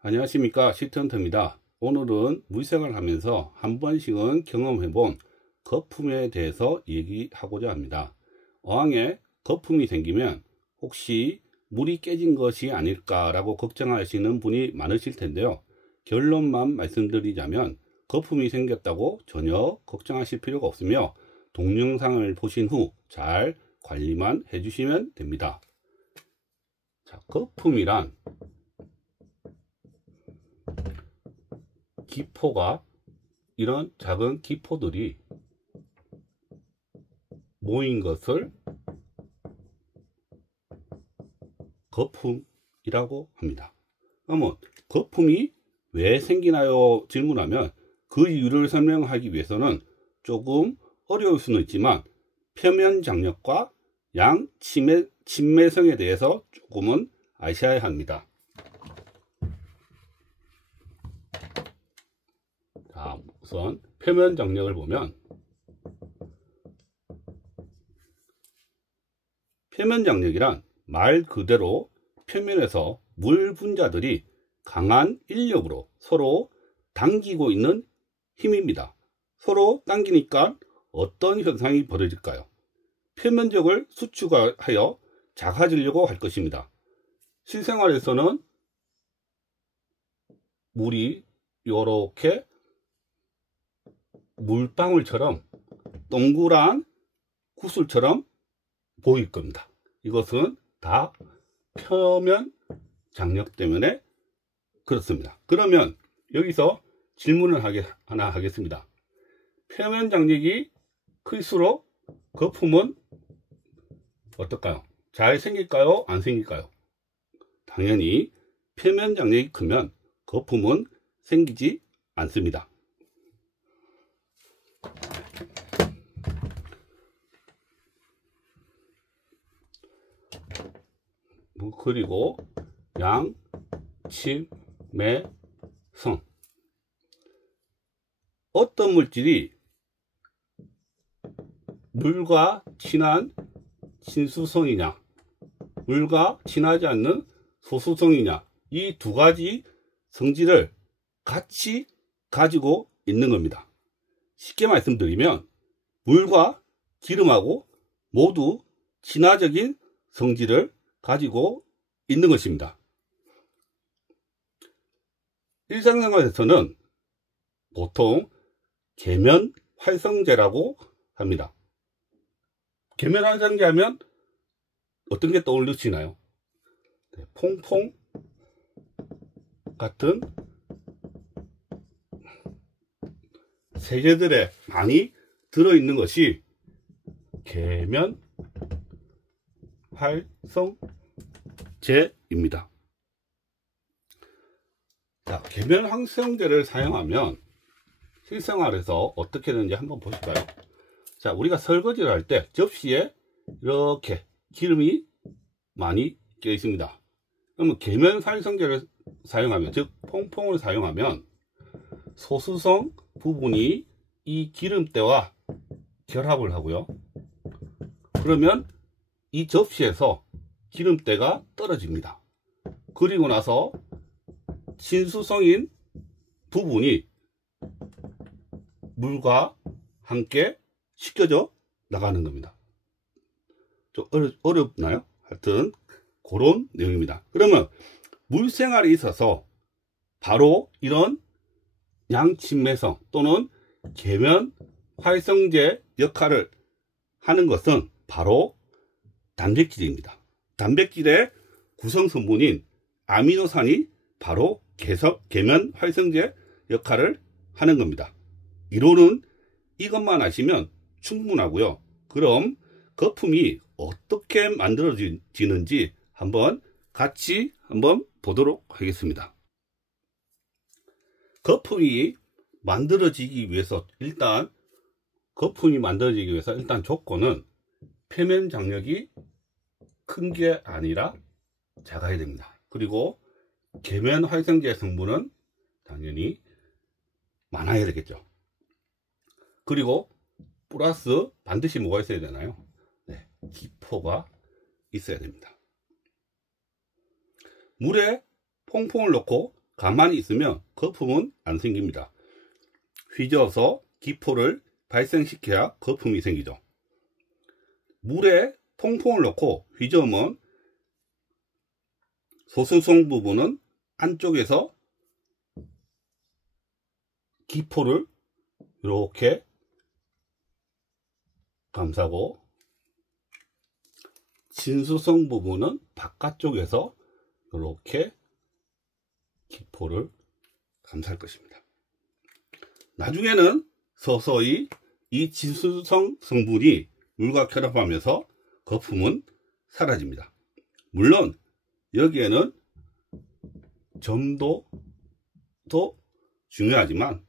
안녕하십니까, 시트헌터입니다. 오늘은 물생활을 하면서 한 번씩은 경험해본 거품에 대해서 얘기하고자 합니다. 어항에 거품이 생기면 혹시 물이 깨진 것이 아닐까 라고 걱정하시는 분이 많으실 텐데요. 결론만 말씀드리자면 거품이 생겼다고 전혀 걱정하실 필요가 없으며 동영상을 보신 후 잘 관리만 해주시면 됩니다. 자, 거품이란 기포가, 이런 작은 기포들이 모인 것을 거품이라고 합니다. 그러면 거품이 왜 생기나요? 질문하면 그 이유를 설명하기 위해서는 조금 어려울 수는 있지만 표면 장력과 양 침매성에 대해서 조금은 아셔야 합니다. 자, 우선 표면 장력을 보면, 표면 장력이란 말 그대로 표면에서 물 분자들이 강한 인력으로 서로 당기고 있는 힘입니다. 서로 당기니까 어떤 현상이 벌어질까요? 표면적을 수축하여 작아지려고 할 것입니다. 실생활에서는 물이 이렇게 물방울처럼 동그란 구슬처럼 보일 겁니다. 이것은 다 표면 장력 때문에 그렇습니다. 그러면 여기서 질문을 하나 하겠습니다. 표면 장력이 클수록 거품은 어떨까요? 잘 생길까요? 안 생길까요? 당연히 표면 장력이 크면 거품은 생기지 않습니다. 그리고 양, 침, 매, 성. 어떤 물질이 물과 친한 친수성이냐, 물과 친하지 않는 소수성이냐, 이 두 가지 성질을 같이 가지고 있는 겁니다. 쉽게 말씀드리면 물과 기름하고 모두 친화적인 성질을 가지고 있는 것입니다. 일상생활에서는 보통 계면 활성제라고 합니다. 계면 활성제 하면 어떤 게 떠올리시나요? 퐁퐁 같은 세제들에 많이 들어있는 것이 계면 활성제입니다. 자, 계면 활성제를 사용하면 실생활에서 어떻게 되는지 한번 보실까요? 자, 우리가 설거지를 할 때 접시에 이렇게 기름이 많이 껴 있습니다. 그러면 계면 활성제를 사용하면, 즉 퐁퐁을 사용하면 소수성 부분이 이 기름때와 결합을 하고요. 그러면 이 접시에서 기름때가 떨어집니다. 그리고 나서 친수성인 부분이 물과 함께 씻겨져 나가는 겁니다. 좀 어렵나요? 하여튼 그런 내용입니다. 그러면 물생활에 있어서 바로 이런 양침매성 또는 계면 활성제 역할을 하는 것은 바로 단백질입니다. 단백질의 구성 성분인 아미노산이 바로 계면 활성제 역할을 하는 겁니다. 이론은 이것만 아시면 충분하고요. 그럼 거품이 어떻게 만들어지는지 같이 한번 보도록 하겠습니다. 거품이 만들어지기 위해서 일단 조건은 표면 장력이 큰 게 아니라 작아야 됩니다. 그리고 계면 활성제 성분은 당연히 많아야 되겠죠. 그리고 플러스 반드시 뭐가 있어야 되나요? 네, 기포가 있어야 됩니다. 물에 퐁퐁을 넣고 가만히 있으면 거품은 안 생깁니다. 휘저어서 기포를 발생시켜야 거품이 생기죠. 물에 통풍을 넣고 휘저으면 소수성 부분은 안쪽에서 기포를 이렇게 감싸고 진수성 부분은 바깥쪽에서 이렇게 기포를 감쌀 것입니다. 나중에는 서서히 이 진수성 성분이 물과 결합하면서 거품은 사라집니다. 물론 여기에는 점도도 중요하지만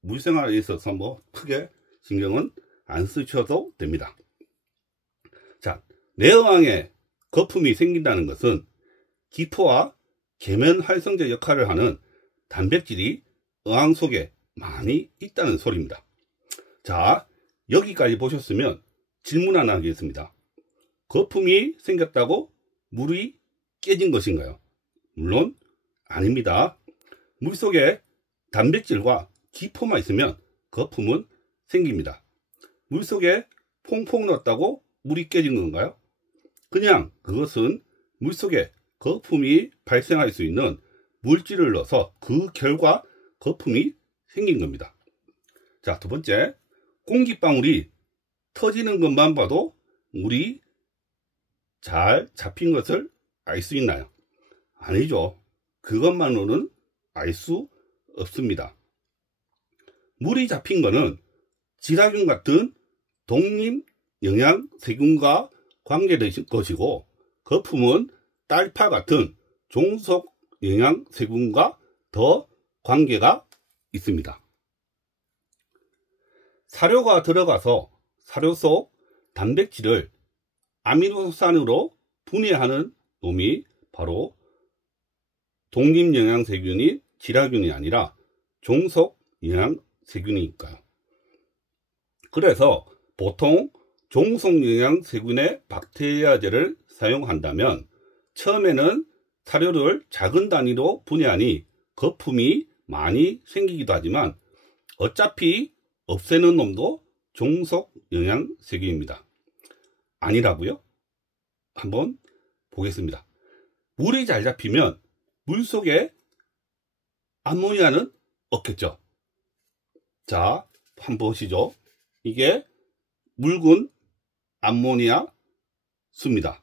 물생활에 있어서 뭐 크게 신경은 안 쓰셔도 됩니다. 자, 내어왕에 거품이 생긴다는 것은 기포와 계면 활성제 역할을 하는 단백질이 어항 속에 많이 있다는 소리입니다. 자, 여기까지 보셨으면 질문 하나 하겠습니다. 거품이 생겼다고 물이 깨진 것인가요? 물론 아닙니다. 물속에 단백질과 기포만 있으면 거품은 생깁니다. 물속에 퐁퐁 넣었다고 물이 깨진 건가요? 그냥 그것은 물속에 거품이 발생할 수 있는 물질을 넣어서 그 결과 거품이 생긴 겁니다. 자, 두 번째, 공기방울이 터지는 것만 봐도 물이 잘 잡힌 것을 알 수 있나요? 아니죠. 그것만으로는 알 수 없습니다. 물이 잡힌 것은 지라균 같은 독립 영양세균과 관계된 것이고, 거품은 딸파 같은 종속 영양세균과 더 관계가 있습니다. 사료가 들어가서 사료 속 단백질을 아미노산으로 분해하는 놈이 바로 독립영양세균이 지라균이 아니라 종속영양세균이니까요. 그래서 보통 종속영양세균의 박테리아제를 사용한다면 처음에는 사료를 작은 단위로 분해하니 거품이 많이 생기기도 하지만 어차피 없애는 놈도 종속영양세균입니다. 아니라고요? 한번 보겠습니다. 물이 잘 잡히면 물속에 암모니아는 없겠죠. 자, 한번 보시죠. 이게 묽은 암모니아 수입니다.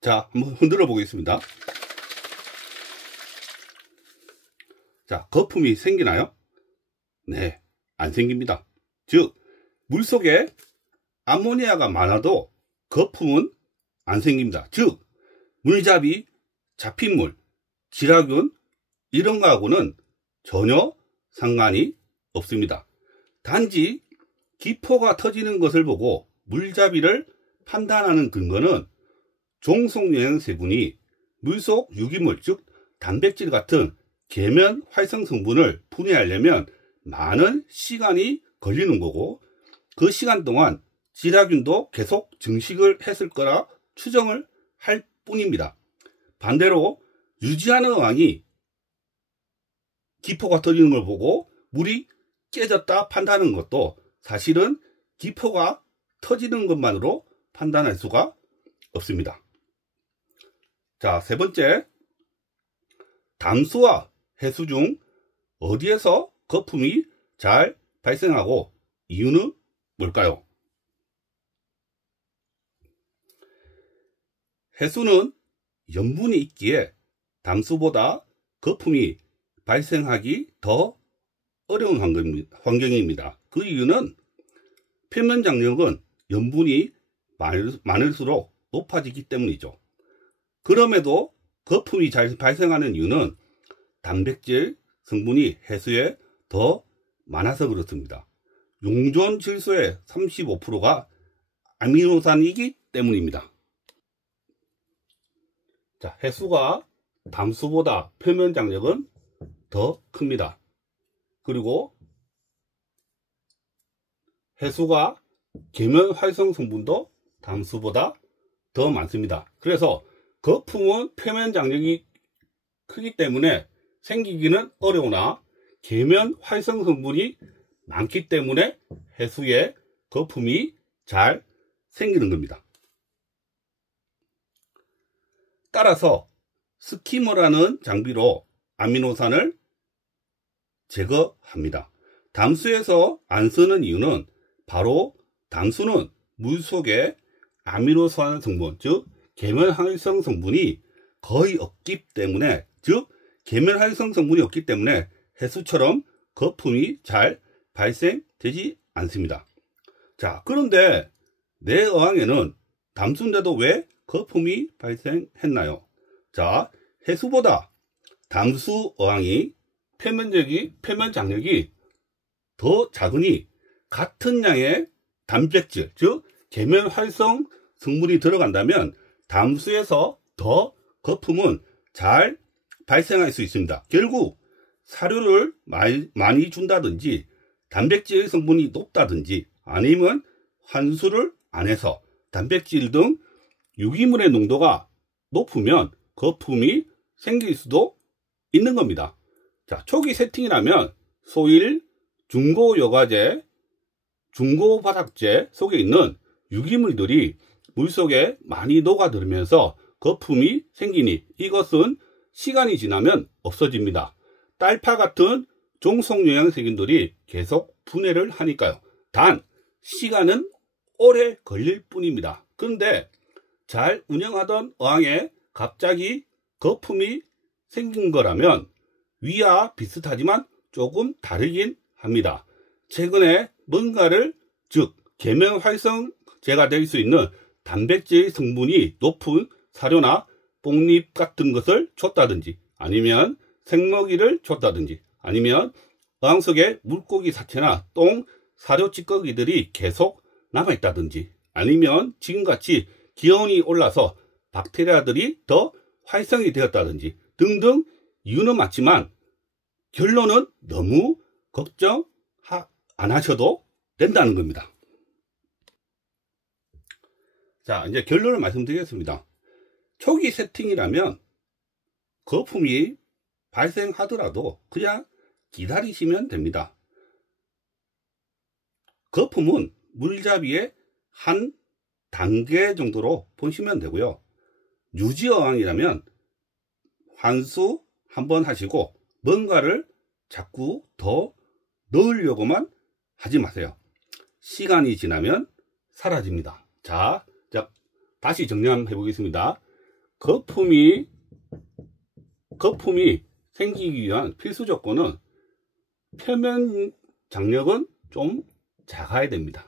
자, 한번 흔들어 보겠습니다. 자, 거품이 생기나요? 네, 안 생깁니다. 즉, 물속에 암모니아가 많아도 거품은 안 생깁니다. 즉, 물잡이, 잡힌 물, 지라균 이런 거하고는 전혀 상관이 없습니다. 단지 기포가 터지는 것을 보고 물잡이를 판단하는 근거는 종속영양세균이 물속 유기물, 즉 단백질 같은 계면 활성 성분을 분해하려면 많은 시간이 걸리는 거고, 그 시간 동안 지라균도 계속 증식을 했을 거라 추정을 할 뿐입니다. 반대로 유지하는 어항이 기포가 터지는 걸 보고 물이 깨졌다 판단하는 것도 사실은 기포가 터지는 것만으로 판단할 수가 없습니다. 자, 세 번째, 담수와 해수 중 어디에서 거품이 잘 발생하고 이유는 뭘까요? 해수는 염분이 있기에 담수보다 거품이 발생하기 더 어려운 환경입니다. 그 이유는 표면 장력은 염분이 많을수록 높아지기 때문이죠. 그럼에도 거품이 잘 발생하는 이유는 단백질 성분이 해수에 더 많아서 그렇습니다. 용존 질소의 35%가 아미노산이기 때문입니다. 자, 해수가 담수보다 표면 장력은 더 큽니다. 그리고 해수가 계면 활성 성분도 담수보다 더 많습니다. 그래서 거품은 표면 장력이 크기 때문에 생기기는 어려우나 계면 활성 성분이 많기 때문에 해수에 거품이 잘 생기는 겁니다. 따라서 스키머라는 장비로 아미노산을 제거합니다. 담수에서 안 쓰는 이유는 바로 담수는 물 속에 아미노산 성분, 즉 계면활성 성분이 거의 없기 때문에, 즉 계면활성 성분이 없기 때문에 해수처럼 거품이 잘 발생되지 않습니다. 자, 그런데 내 어항에는 담수인데도 왜 거품이 발생했나요? 자, 해수보다 담수 어항이 표면 장력이 더 작으니 같은 양의 단백질, 즉 계면활성 성분이 들어간다면 담수에서 더 거품은 잘 발생할 수 있습니다. 결국 사료를 많이 준다든지 단백질 성분이 높다든지 아니면 환수를 안 해서 단백질 등 유기물의 농도가 높으면 거품이 생길 수도 있는 겁니다. 자, 초기 세팅이라면 소일, 중고여과제, 중고바닥재 속에 있는 유기물들이 물속에 많이 녹아들면서 거품이 생기니 이것은 시간이 지나면 없어집니다. 딸파 같은 종속영양세균들이 계속 분해를 하니까요. 단 시간은 오래 걸릴 뿐입니다. 그런데 잘 운영하던 어항에 갑자기 거품이 생긴 거라면 위와 비슷하지만 조금 다르긴 합니다. 최근에 뭔가를, 즉 계면활성제가 될 수 있는 단백질 성분이 높은 사료나 뽕잎 같은 것을 줬다든지 아니면 생먹이를 줬다든지 아니면 어항 속에 물고기 사체나 똥, 사료 찌꺼기들이 계속 남아있다든지 아니면 지금같이 기온이 올라서 박테리아들이 더 활성이 되었다든지 등등 이유는 맞지만 결론은 너무 걱정 안 하셔도 된다는 겁니다. 자, 이제 결론을 말씀드리겠습니다. 초기 세팅이라면 거품이 발생하더라도 그냥 기다리시면 됩니다. 거품은 물잡이의 한 단계 정도로 보시면 되고요. 유지어항이라면 환수 한번 하시고 뭔가를 자꾸 더 넣으려고만 하지 마세요. 시간이 지나면 사라집니다. 자, 다시 정리 한번 해보겠습니다. 거품이 생기기 위한 필수 조건은 표면 장력은 좀 작아야 됩니다.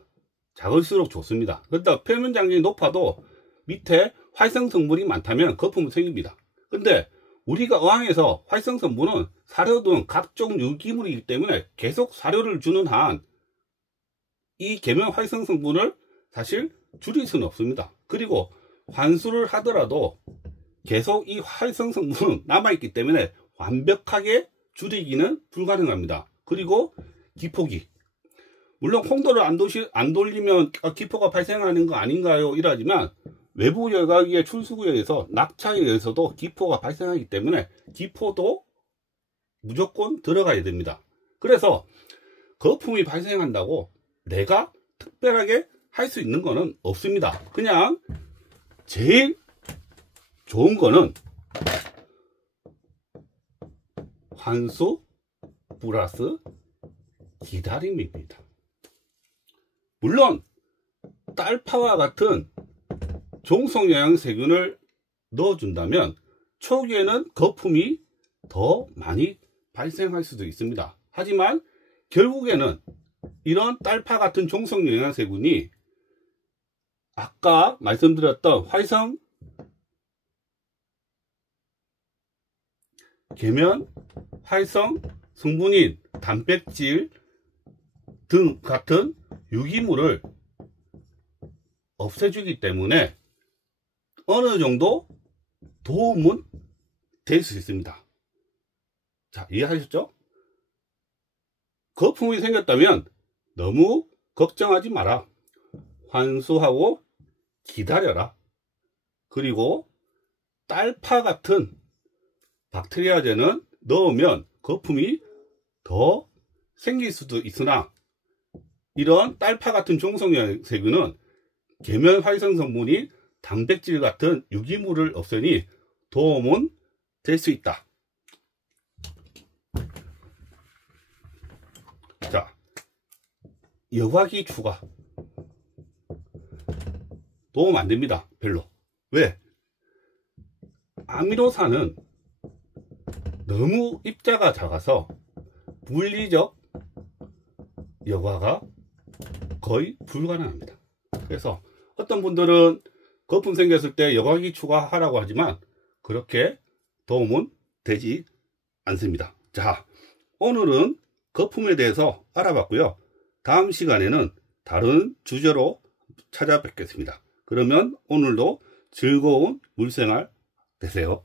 작을수록 좋습니다. 그러다 표면 장력이 높아도 밑에 활성 성분이 많다면 거품은 생깁니다. 근데 우리가 어항에서 활성 성분은 사료 등 각종 유기물이기 때문에 계속 사료를 주는 한 이 계면 활성 성분을 사실 줄일 수는 없습니다. 그리고 환수를 하더라도 계속 이 활성 성분은 남아있기 때문에 완벽하게 줄이기는 불가능합니다. 그리고 기포기, 물론 홍도를 안 돌리면 기포가 발생하는 거 아닌가요? 이러지만 외부 여과기의 출수구에 의해서 낙차에 의해서도 기포가 발생하기 때문에 기포도 무조건 들어가야 됩니다. 그래서 거품이 발생한다고 내가 특별하게 할 수 있는 거는 없습니다. 그냥 제일 좋은 거는 환수 플러스 기다림입니다. 물론 딸파와 같은 종속영양세균을 넣어준다면 초기에는 거품이 더 많이 발생할 수도 있습니다. 하지만 결국에는 이런 딸파 같은 종속영양세균이 아까 말씀드렸던 활성 계면 활성 성분인 단백질 등 같은 유기물을 없애주기 때문에 어느 정도 도움은 될 수 있습니다. 자, 이해하셨죠? 거품이 생겼다면 너무 걱정하지 마라. 환수하고 기다려라. 그리고 딸파 같은 박테리아제는 넣으면 거품이 더 생길 수도 있으나 이런 딸파 같은 중성용 세균은 계면 활성 성분이 단백질 같은 유기물을 없애니 도움은 될 수 있다. 자, 여과기 추가 도움 안 됩니다. 별로. 왜? 아미노산은 너무 입자가 작아서 물리적 여과가 거의 불가능합니다. 그래서 어떤 분들은 거품 생겼을 때 여과기 추가하라고 하지만 그렇게 도움은 되지 않습니다. 자, 오늘은 거품에 대해서 알아봤고요. 다음 시간에는 다른 주제로 찾아뵙겠습니다. 그러면 오늘도 즐거운 물생활 되세요.